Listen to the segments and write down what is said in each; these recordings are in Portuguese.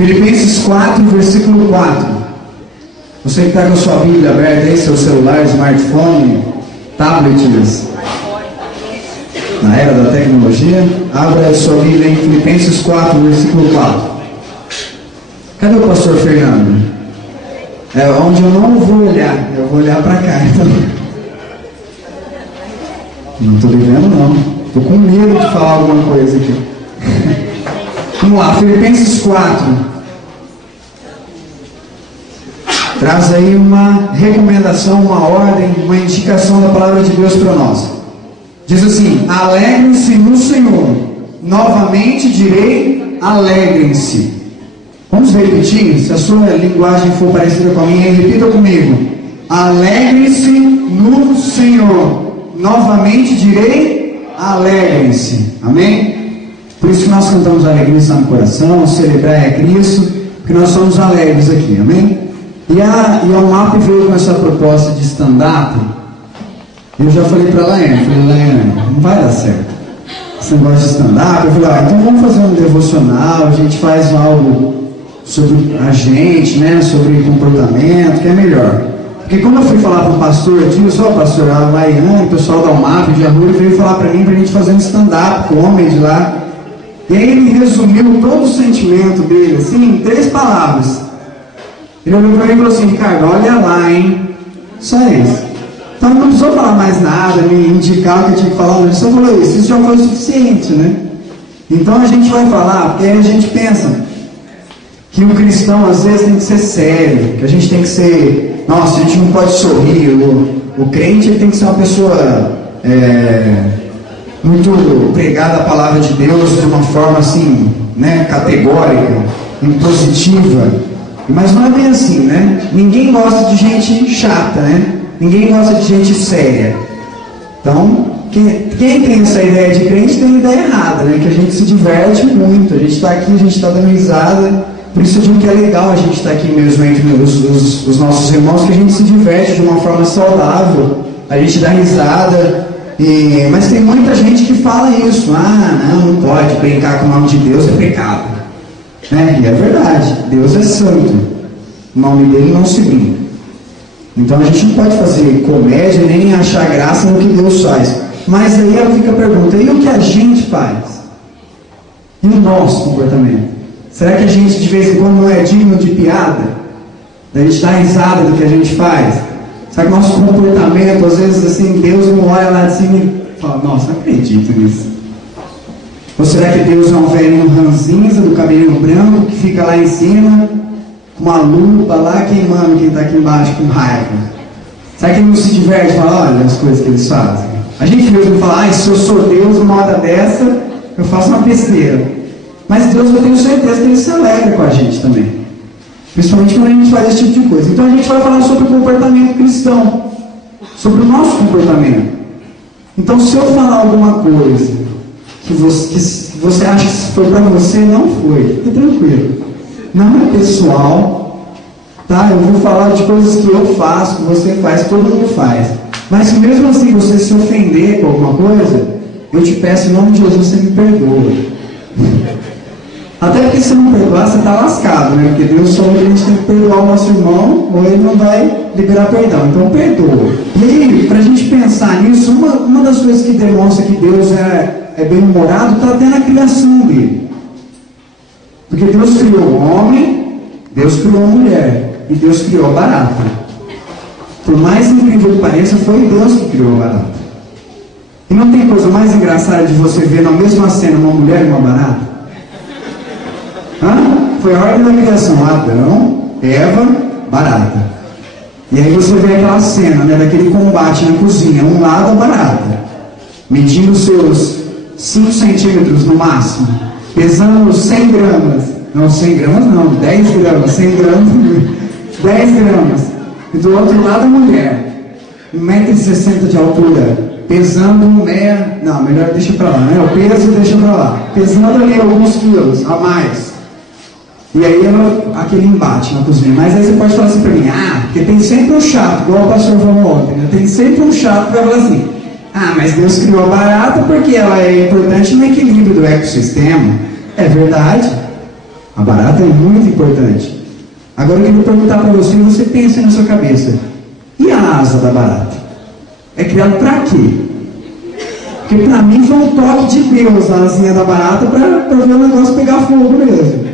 Filipenses 4, versículo 4. Você que está com a sua Bíblia aberta aí, seu celular, smartphone, tablets, na era da tecnologia, abra a sua Bíblia em Filipenses 4, versículo 4. Cadê o pastor Fernando? É onde eu não vou olhar, eu vou olhar para cá. Então... Não estou vendo não, estou com medo de falar alguma coisa aqui. Vamos lá, Filipenses 4. Traz aí uma recomendação, uma ordem, uma indicação da palavra de Deus para nós. Diz assim: alegrem-se no Senhor. Novamente direi, alegrem-se. Vamos repetir? Se a sua linguagem for parecida com a minha, repita comigo. Alegrem-se no Senhor. Novamente direi, alegrem-se. Amém? Por isso que nós cantamos alegria está no coração, celebrar é Cristo, porque nós somos alegres aqui. Amém? E a UMAP veio com essa proposta de stand-up. Eu já falei para a Laiane, não vai dar certo esse negócio de stand-up. Eu falei, então vamos fazer um devocional, a gente faz algo sobre a gente, né, sobre comportamento, que é melhor. Porque quando eu fui falar para o pastor, o pastor, a Laiane, o pessoal da UMAP, de Arrulho, veio falar para mim, para a gente fazer um stand-up com o homem de lá. E aí ele resumiu todo o sentimento dele, assim, em 3 palavras. Ele olhou para mim e falou assim: Ricardo, olha lá, hein? Só isso. Então não precisou falar mais nada, me indicar o que eu tinha que falar, ele só falou isso. Isso já foi o suficiente, né? Então a gente vai falar, porque aí a gente pensa que o cristão às vezes tem que ser sério, que a gente tem que ser, nossa, a gente não pode sorrir, o crente ele tem que ser uma pessoa muito pregada à palavra de Deus de uma forma assim, né, categórica, impositiva. Mas não é bem assim, né? Ninguém gosta de gente chata, né? Ninguém gosta de gente séria. Então, quem tem essa ideia de crente tem ideia errada, né? Que a gente se diverte muito, a gente está aqui, a gente está dando risada. Por isso eu digo que é legal a gente estar aqui mesmo entre os nossos irmãos, que a gente se diverte de uma forma saudável, a gente dá risada. Mas tem muita gente que fala isso: não pode brincar com o nome de Deus, é pecado. E é verdade, Deus é santo, o nome dele não se brinca. Então a gente não pode fazer comédia nem achar graça no que Deus faz. Mas aí ela fica a pergunta: e o que a gente faz? E o nosso comportamento? Será que a gente de vez em quando não é digno de piada? Da gente dar risada do que a gente faz? Será que o nosso comportamento, às vezes assim, Deus não olha lá de cima e fala: nossa, não acredito nisso? Ou será que Deus é um velhinho ranzinza do cabelinho branco que fica lá em cima com uma lupa lá queimando quem está aqui embaixo com raiva? Será que ele não se diverte e fala: olha as coisas que eles fazem? A gente mesmo fala: se eu sou Deus, numa hora dessa eu faço uma besteira. Mas Deus, eu tenho certeza que ele se alegra com a gente também, principalmente quando a gente faz esse tipo de coisa. Então a gente vai falar sobre o comportamento cristão, sobre o nosso comportamento. Então, se eu falar alguma coisa que você acha que foi para você, não foi, fica tranquilo, não é pessoal, tá? Eu vou falar de coisas que eu faço, que você faz, todo mundo faz. Mas se mesmo assim você se ofender com alguma coisa, eu te peço em nome de Jesus, você me perdoa. Até porque se não perdoar, você está lascado, né? Porque Deus só a gente tem que perdoar o nosso irmão, ou ele não vai liberar perdão. Então perdoa. E aí, para a gente pensar nisso, uma das coisas que demonstra que Deus é bem-humorado está até na criação dele. Porque Deus criou o homem, Deus criou a mulher, e Deus criou a barata. Por mais incrível que pareça, foi Deus que criou a barata. E não tem coisa mais engraçada de você ver na mesma cena uma mulher e uma barata? Foi a ordem da criação: Adão, Eva, barata. E aí você vê aquela cena, né, daquele combate na cozinha. Um lado a barata, medindo seus 5 centímetros no máximo, pesando 100 gramas. Não, 100 gramas não, 10 gramas, 100 gramas, 10 gramas. E do outro lado a mulher, 1,60 m de altura, pesando não, melhor deixa pra lá, né? O peso deixa pra lá, pesando ali alguns quilos a mais. E aí aquele embate na cozinha. Mas aí você pode falar assim pra mim: porque tem sempre um chato, igual o pastor falou ontem, né? Tem sempre um chato que vai falar assim: mas Deus criou a barata porque ela é importante no equilíbrio do ecossistema. É verdade. A barata é muito importante. Agora eu queria perguntar para você, e você pensa na sua cabeça, e a asa da barata? É criado para quê? Porque para mim foi um toque de Deus a asinha da barata para ver o negócio pegar fogo mesmo.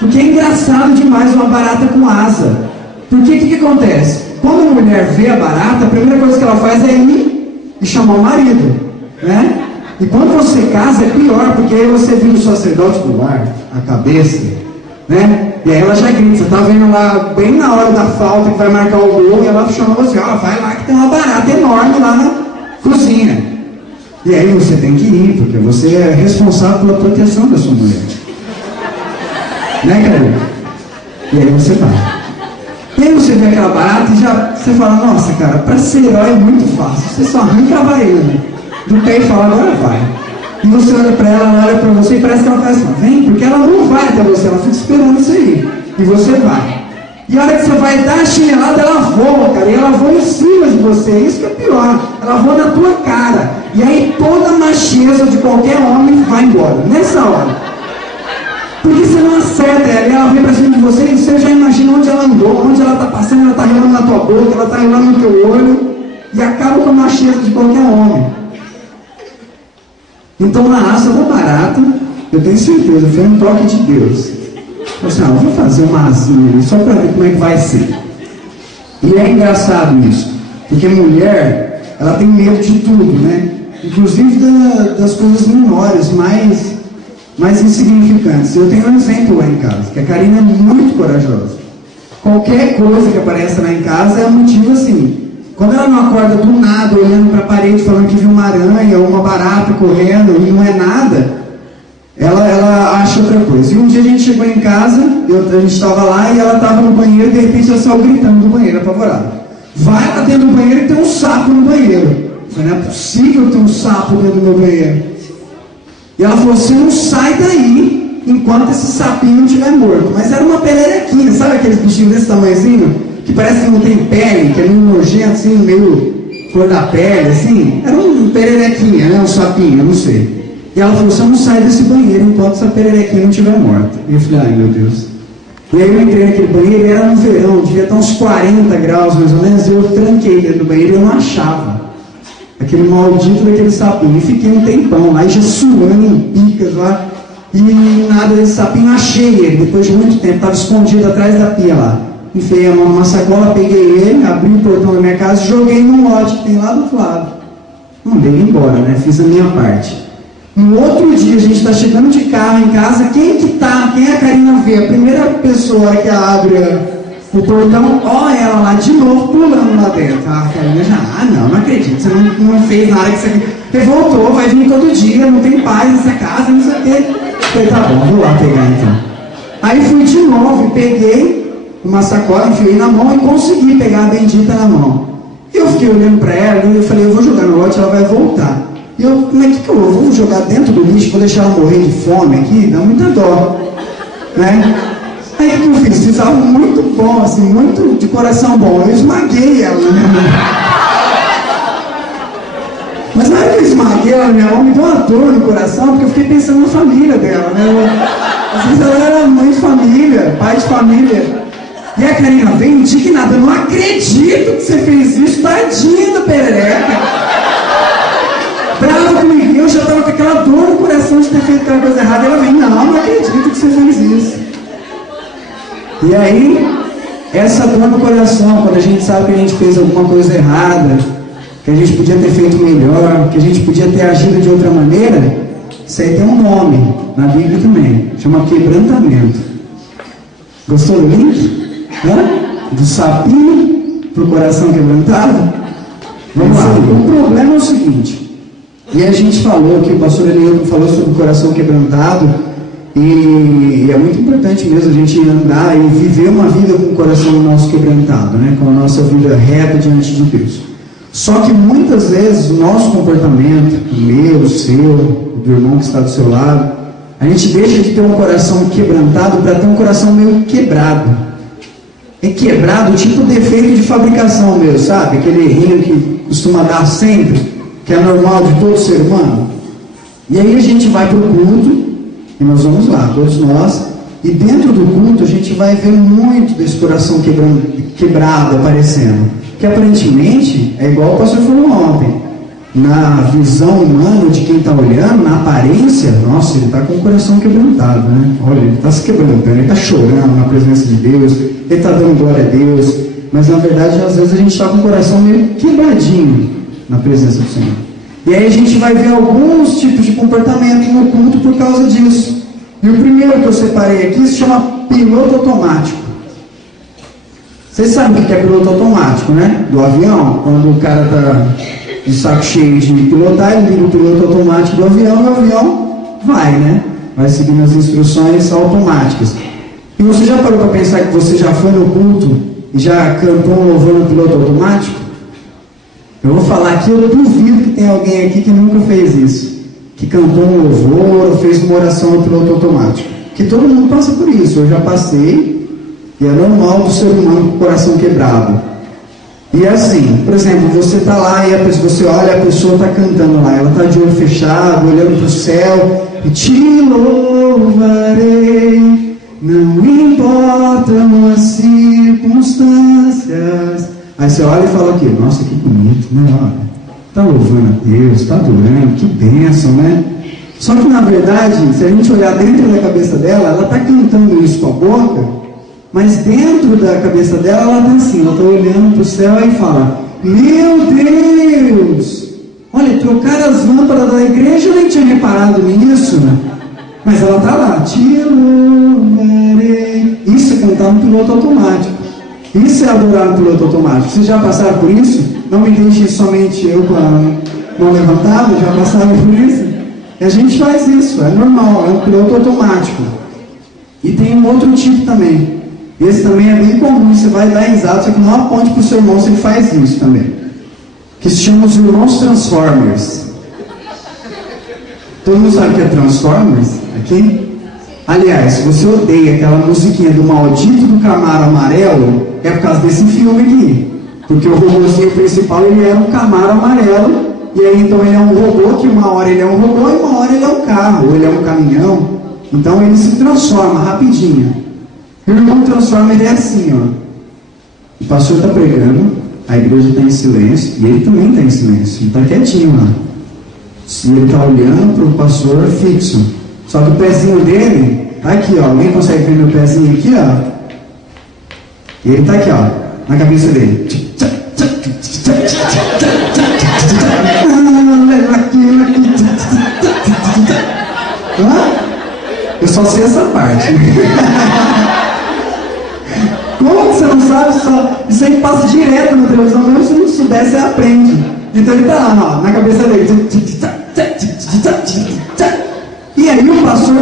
Porque é engraçado demais uma barata com asa. Porque o que acontece? Quando a mulher vê a barata, a primeira coisa que ela faz é ir e chamar o marido, né? E quando você casa é pior, porque aí você vira o sacerdote do lar, a cabeça, né? E aí ela já grita, você tá vendo lá, bem na hora da falta que vai marcar o gol, e ela chama você, ó, vai lá que tem uma barata enorme lá na cozinha. E aí você tem que ir, porque você é responsável pela proteção da sua mulher. Né, Carol? E aí você vai. E aí você vê aquela barata e já você fala, nossa, cara, para ser herói é muito fácil. Você só arranca a baiana do pé e fala, agora vai. E você olha para ela olha para você e parece que ela faz assim, vem, porque ela não vai até você, ela fica esperando você ir. E você vai. E a hora que você vai dar a chinelada, ela voa, cara, e ela voa em cima de você, isso que é pior, ela voa na tua cara. E aí toda a macheza de qualquer homem vai embora, nessa hora. Porque você não acerta ela, e ela vem pra cima de você e você já imagina onde ela andou, onde ela está passando, ela está relando na tua boca, ela está relando no teu olho, e acaba com a macheza de qualquer homem. Então na asa da barata, eu tenho certeza, foi um toque de Deus. Eu falei assim, vou fazer uma asinha ali, só para ver como é que vai ser. E é engraçado isso, porque mulher, ela tem medo de tudo, né? Inclusive das coisas menores, mais insignificantes. Eu tenho um exemplo lá em casa, que a Karina é muito corajosa. Qualquer coisa que aparece lá em casa é um motivo assim. Quando ela não acorda do nada, olhando para a parede, falando que viu uma aranha ou uma barata correndo e não é nada, ela acha outra coisa. E um dia a gente chegou em casa, a gente estava lá e ela estava no banheiro e de repente ela saiu gritando do banheiro, apavorada. Vai lá dentro do banheiro e tem um sapo no banheiro. Eu falei, não é possível ter um sapo dentro do meu banheiro. E ela falou, você não sai daí enquanto esse sapinho não estiver morto. Mas era uma pererequinha, sabe aqueles bichinhos desse tamanhozinho? Que parece que não tem pele, que é meio nojento, assim, meio cor da pele, assim. Era um pererequinha, né? Um sapinho, eu não sei. E ela falou, você não sai desse banheiro enquanto essa pererequinha não estiver morta. E eu falei, ai meu Deus. E aí eu entrei naquele banheiro, era no verão, devia estar uns 40 graus mais ou menos, e eu tranquei dentro do banheiro e eu não achava aquele maldito daquele sapinho. E fiquei um tempão lá, e já suando em picas lá, e nada desse sapinho, achei ele, depois de muito tempo, estava escondido atrás da pia lá. Enfiei a mão numa sacola, peguei ele, abri o portão da minha casa e joguei num lote que tem lá do outro lado. Mandei ele embora, né? Fiz a minha parte. No outro dia, a gente está chegando de carro em casa, quem a Karina vê? A primeira pessoa que abre o portão, ó ela lá de novo, pulando lá dentro. A Karina já, não acredito, você não fez nada que você... Ele voltou, vai vir todo dia, não tem paz nessa casa, não sei o quê. Falei, tá bom, vou lá pegar então. Aí fui de novo e peguei uma sacola, enfiei na mão e consegui pegar a bendita na mão. E eu fiquei olhando para ela e eu falei, eu vou jogar no lote, ela vai voltar. E eu, como é que eu vou jogar dentro do lixo, vou deixar ela morrer de fome aqui? Dá muita dó, né? Aí o que eu fiz? Fiz algo muito bom, assim, muito de coração bom. Eu esmaguei ela na minha mão. Mas na hora que eu esmaguei ela na minha mão, me deu uma dor no coração, porque eu fiquei pensando na família dela, né? Às vezes ela era mãe de família, pai de família. E a Karina veio indignada, eu não acredito que você fez isso, tadinha da perereca. Brava comigo, eu já estava com aquela dor no coração de ter feito aquela coisa errada. E ela vem, não acredito que você fez isso. E aí, essa dor no coração, quando a gente sabe que a gente fez alguma coisa errada, que a gente podia ter feito melhor, que a gente podia ter agido de outra maneira, isso aí tem um nome na Bíblia também, chama quebrantamento. Gostou do link? Do sapinho para o coração quebrantado? Vamos lá, o problema é o seguinte, e a gente falou que o pastor Elielton falou sobre o coração quebrantado, e é muito importante mesmo a gente andar e viver uma vida com o coração nosso quebrantado, né? Com a nossa vida reta diante de Deus. Só que muitas vezes o nosso comportamento, o meu, o seu, o do irmão que está do seu lado, a gente deixa de ter um coração quebrantado para ter um coração meio quebrado. É quebrado, tipo defeito de fabricação mesmo, sabe? Aquele errinho que costuma dar sempre, que é normal de todo ser humano. E aí a gente vai para o culto, e nós vamos lá, todos nós, E dentro do culto a gente vai ver muito desse coração quebrado aparecendo. Que aparentemente é igual o pastor falou ontem. Na visão humana de quem está olhando, na aparência, nossa, ele está com o coração quebrantado, né? Olha, ele está se quebrantando, ele está chorando na presença de Deus, ele está dando glória a Deus. Mas na verdade, às vezes a gente está com o coração meio quebradinho na presença do Senhor. E aí a gente vai ver alguns tipos de comportamento no culto por causa disso. E o primeiro que eu separei aqui se chama piloto automático. Vocês sabem o que é piloto automático, né? Do avião, quando o cara está de saco cheio de pilotar, ele liga o piloto automático do avião e o avião vai, né? Vai seguindo as instruções automáticas. E você já parou para pensar que você já foi no culto e já cantou um louvor no piloto automático? Eu vou falar aqui, eu duvido que tem alguém aqui que nunca fez isso. Que cantou um louvor ou fez uma oração no piloto automático. Que todo mundo passa por isso, eu já passei, e é normal do ser humano com o coração quebrado. E é assim, por exemplo, você está lá e você olha, a pessoa está cantando lá, ela está de olho fechado, olhando para o céu, e te louvarei, não importam as circunstâncias. Aí você olha e fala aqui, nossa, que bonito, né? Está louvando a Deus, está adorando, que bênção, né? Só que na verdade, se a gente olhar dentro da cabeça dela, ela está cantando isso com a boca, mas dentro da cabeça dela, ela está assim, ela está olhando para o céu e fala, meu Deus, olha, trocaram as lâmpadas da igreja, eu nem tinha reparado nisso, né? Mas ela está lá, te louvarei. Isso é cantar no piloto automático. Isso é adorar no piloto automático. Vocês já passaram por isso? Não me deixem somente eu com a mão levantada, já passaram por isso? E a gente faz isso, é normal, é um piloto automático. E tem um outro tipo também. Esse também é bem comum, você vai dar risada, só que não aponte para o seu irmão se ele faz isso também. Que se chama os irmãos Transformers. Todo mundo sabe o que é Transformers? Aqui? Aliás, se você odeia aquela musiquinha do maldito do Camaro amarelo, é por causa desse filme aqui. Porque o robôzinho principal, ele era um Camaro amarelo, e aí então ele é um robô, que uma hora ele é um robô e uma hora ele é um carro, ou ele é um caminhão. Então ele se transforma rapidinho. E o irmão Transformer ele é assim, ó. O pastor está pregando, a igreja está em silêncio, e ele também está em silêncio, ele está quietinho lá. E ele está olhando para o pastor fixo. Só que o pezinho dele está aqui, ó. Alguém consegue ver meu pezinho aqui, ó? E ele está aqui, ó, na cabeça dele. Eu só sei essa parte. Como você não sabe? Isso aí passa direto na televisão, mesmo se não soubesse, você aprende. Então ele está lá, ó, na cabeça dele. E aí o pastor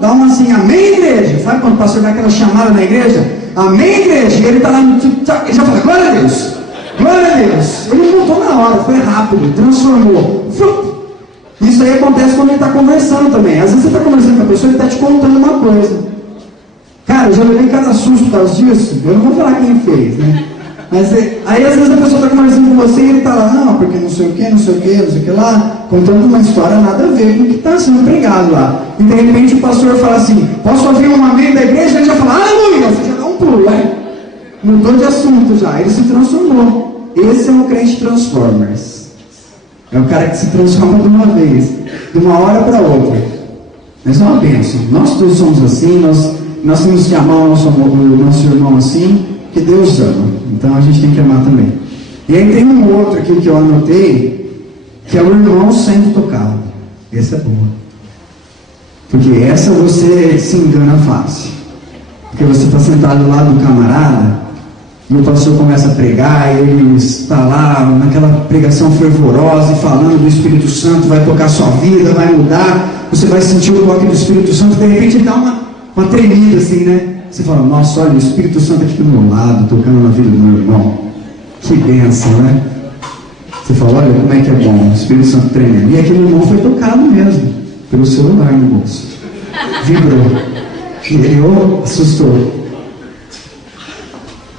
dá uma assim, amém, igreja? Sabe quando o pastor dá aquela chamada na igreja? Amém, igreja? E ele está lá no tic-tac, ele já fala, glória a Deus, glória a Deus. Ele voltou na hora, foi rápido, transformou. Isso aí acontece quando ele está conversando também. Às vezes você está conversando com a pessoa e ele está te contando uma coisa. Cara, eu já levei cada susto por causa disso. Eu não vou falar quem fez, né? Mas aí às vezes a pessoa está conversando com você e ele está lá, não, porque não sei o que, não sei o que, não sei o que lá, contando uma história nada a ver com o que está sendo pregado lá. E de repente o pastor fala assim, posso ouvir um amém da igreja? Ele já fala, aleluia, você já dá um pulo, né? Mudou de assunto já, ele se transformou. Esse é um crente Transformers. É o cara que se transforma de uma vez, de uma hora para outra. Mas é uma bênção. Nós todos somos assim, nós temos que amar o nosso irmão assim, que Deus ama. Então a gente tem que amar também. E aí tem um outro aqui que eu anotei, que é o irmão sendo tocado. Esse é bom. Porque essa você se engana fácil. Porque você está sentado do lado do camarada, e o pastor começa a pregar, e ele está lá naquela pregação fervorosa, e falando do Espírito Santo, vai tocar sua vida, vai mudar, você vai sentir o toque do Espírito Santo, de repente ele dá uma tremida assim, né? Você fala, nossa, olha, o Espírito Santo aqui do meu lado, tocando na vida do meu irmão. Que bênção, né? Você fala, olha como é que é bom, o Espírito Santo tremendo. E aquele irmão foi tocado mesmo, pelo celular no bolso. Vibrou. E ele assustou.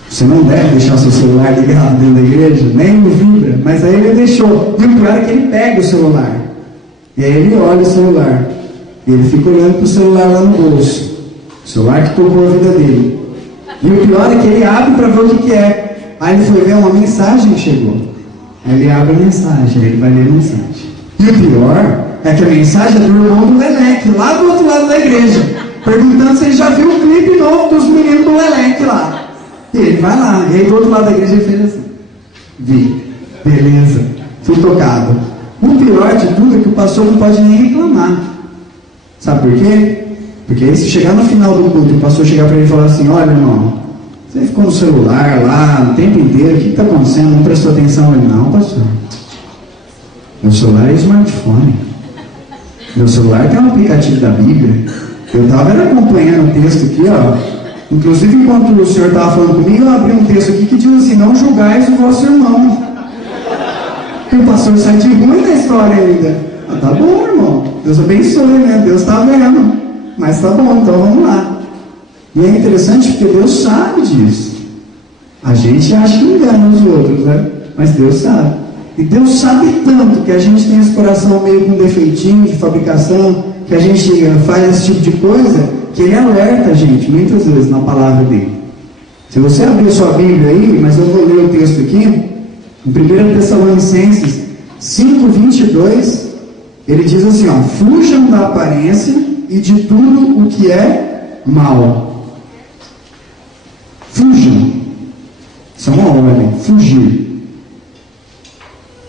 Você não deve deixar seu celular ligado dentro da igreja, nem no vibra, mas aí ele deixou. E o pior é que ele pega o celular. E aí ele olha o celular. E ele fica olhando para o celular lá no bolso. O celular que tocou a vida dele. E o pior é que ele abre para ver o que é. Aí ele foi ver uma mensagem que chegou. Aí ele abre a mensagem, aí ele vai ler a mensagem. E o pior é que a mensagem é do irmão do Leleque, lá do outro lado da igreja, perguntando se ele já viu o clipe novo dos meninos do Leleque lá. E ele vai lá, e aí do outro lado da igreja ele fez assim: vi, beleza, fui tocado. O pior de tudo é que o pastor não pode nem reclamar. Sabe por quê? Porque aí se chegar no final do culto e o pastor chegar para ele e falar assim: olha, irmão, você ficou no celular lá o tempo inteiro, o que está acontecendo? Não prestou atenção? Ele: não, pastor, meu celular é smartphone, meu celular tem um aplicativo da Bíblia. Eu estava acompanhando o texto aqui, ó. Inclusive, enquanto o senhor estava falando comigo, eu abri um texto aqui que diz assim: não julgais o vosso irmão. E o pastor sai de ruim na história ainda. Ah, tá bom, irmão, Deus abençoe, né? Deus está vendo. Mas tá bom, então vamos lá. E é interessante porque Deus sabe disso. A gente acha que engana os outros, né? Mas Deus sabe. E Deus sabe tanto que a gente tem esse coração meio com defeitinho de fabricação, que a gente faz esse tipo de coisa, que Ele alerta a gente, muitas vezes, na palavra dEle. Se você abrir a sua Bíblia aí, mas eu vou ler o texto aqui, em 1 Tessalonicenses 5:22, ele diz assim, ó: fujam da aparência e de tudo o que é mal. Fujam. Isso é uma ordem, fugir.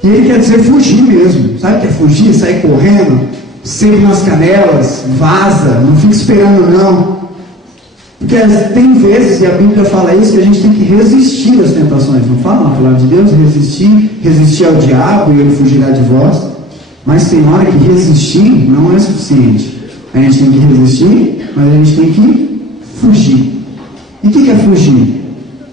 E ele quer dizer fugir mesmo. Sabe o que é fugir? Sair correndo, sebo nas canelas, vaza, não fica esperando não. Porque tem vezes, e a Bíblia fala isso, que a gente tem que resistir às tentações. Não fala na palavra de Deus? Resistir ao diabo e ele fugirá de vós. Mas tem hora que resistir não é suficiente. A gente tem que resistir, mas a gente tem que fugir. E o que é fugir?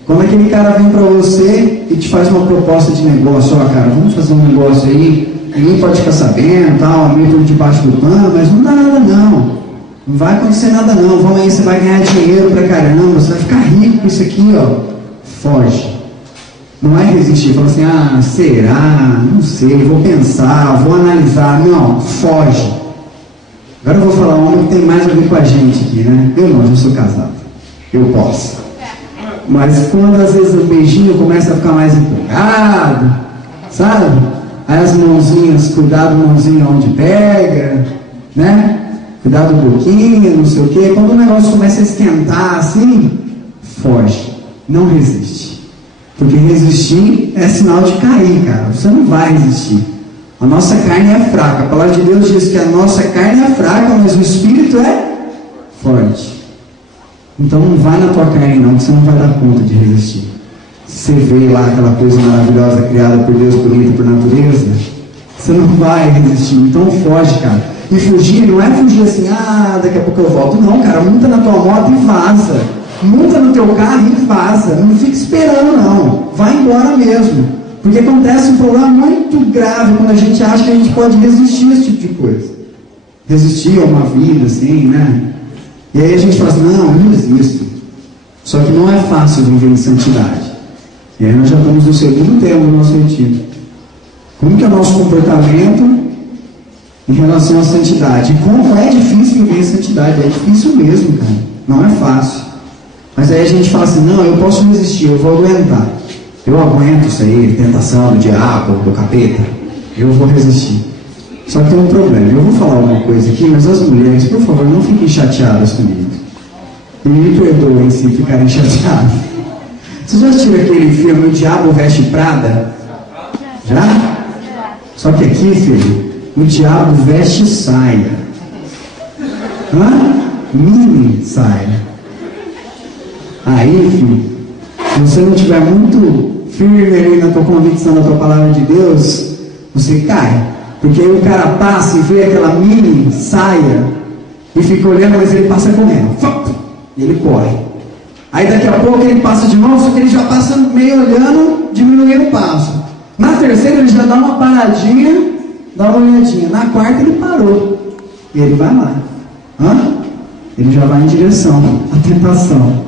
Quando aquele cara vem para você e te faz uma proposta de negócio: ó, cara, vamos fazer um negócio aí, ninguém pode ficar sabendo, tal, meio por debaixo do pano, mas não dá nada não. Não vai acontecer nada não. Vamos aí, você vai ganhar dinheiro pra caramba, você vai ficar rico com isso aqui, ó. Foge. Não é resistir, fala assim: ah, será? Não sei, vou pensar, vou analisar. Não, foge. Agora eu vou falar um que tem mais a ver com a gente aqui, né? Eu não, eu sou casado. Eu posso. Mas quando às vezes o beijinho começa a ficar mais empolgado, sabe? Aí as mãozinhas, cuidado mãozinha onde pega, né? Cuidado boquinha, não sei o quê. Quando o negócio começa a esquentar assim, foge. Não resiste. Porque resistir é sinal de cair, cara. Você não vai resistir. A nossa carne é fraca. A palavra de Deus diz que a nossa carne é fraca, mas o Espírito é forte. Então não vai na tua carne não, que você não vai dar conta de resistir. Você vê lá aquela coisa maravilhosa criada por Deus, bonita por natureza, você não vai resistir. Então foge, cara. E fugir não é fugir assim: ah, daqui a pouco eu volto. Não, cara, monta na tua moto e vaza. Monta no teu carro e vaza. Não fica esperando não. Vai embora mesmo. Porque acontece um problema muito grave quando a gente acha que a gente pode resistir a esse tipo de coisa. Resistir a uma vida assim, né? E aí a gente fala assim: não, não resisto. Só que não é fácil viver em santidade. E aí nós já estamos no segundo tema do nosso retiro. Como que é o nosso comportamento em relação à santidade? E como é difícil viver em santidade? É difícil mesmo, cara. Não é fácil. Mas aí a gente fala assim: não, eu posso resistir, eu vou aguentar. Eu aguento isso aí, tentação do diabo, do capeta. Eu vou resistir. Só que tem um problema. Eu vou falar uma coisa aqui, mas as mulheres, por favor, não fiquem chateadas comigo. E me perdoem se ficarem chateadas. Vocês já assistiram aquele filme O Diabo Veste Prada? Já? Só que aqui, filho, o diabo veste saia. Hã? Mini saia. Aí, filho, se você não estiver muito firme ali na tua convicção da tua palavra de Deus, você cai. Porque aí o cara passa e vê aquela mini saia e fica olhando, mas ele passa correndo. E ele corre. Aí daqui a pouco ele passa de novo, só que ele já passa meio olhando, diminuindo o passo. Na terceira ele já dá uma paradinha, dá uma olhadinha. Na quarta ele parou. E ele vai lá. Ele já vai em direção à tentação.